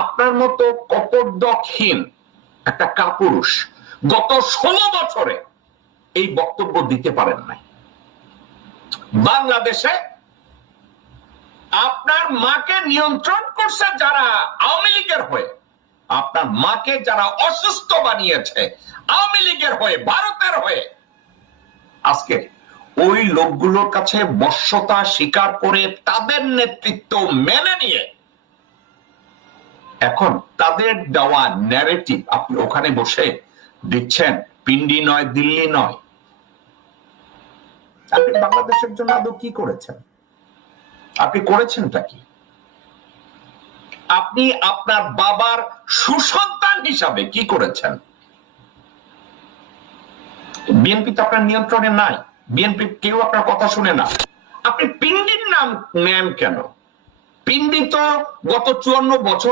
আপনার মতো কপটদকহীন একটা কাপুরুষ গত 16 বছরে এই বক্তব্য দিতে পারেন নাই। বাংলাদেশে আপনার মাকে নিয়ন্ত্রণ করছে যারা আওয়ামী লীগের হয়ে, আপনার মাকে যারা অসুস্থ বানিয়েছে আওয়ামী লীগের হয়ে, ভারতের হয়ে, আজকে ওই লোকগুলোর কাছে বশ্যতা স্বীকার করে তাদের নেতৃত্ব মেনে নিয়ে এখন তাদের দেওয়া ন্যারেটিভ আপনি ওখানে বসে দিচ্ছেন। পিন্ডি নয়, দিল্লি নয়। আপনি বাংলাদেশের জন্য আদৌ কি করেছেন? আপনি করেছেনটা কি? আপনি আপনার বাবার সুসন্তান হিসাবে কি করেছেন? বিএনপি তো আপনার নিয়ন্ত্রণে নাই, বিএনপি কেউ আপনার কথা শুনে না। আপনি পিন্ডির নাম নেন কেন? পিন্ডি তো গত 54 বছর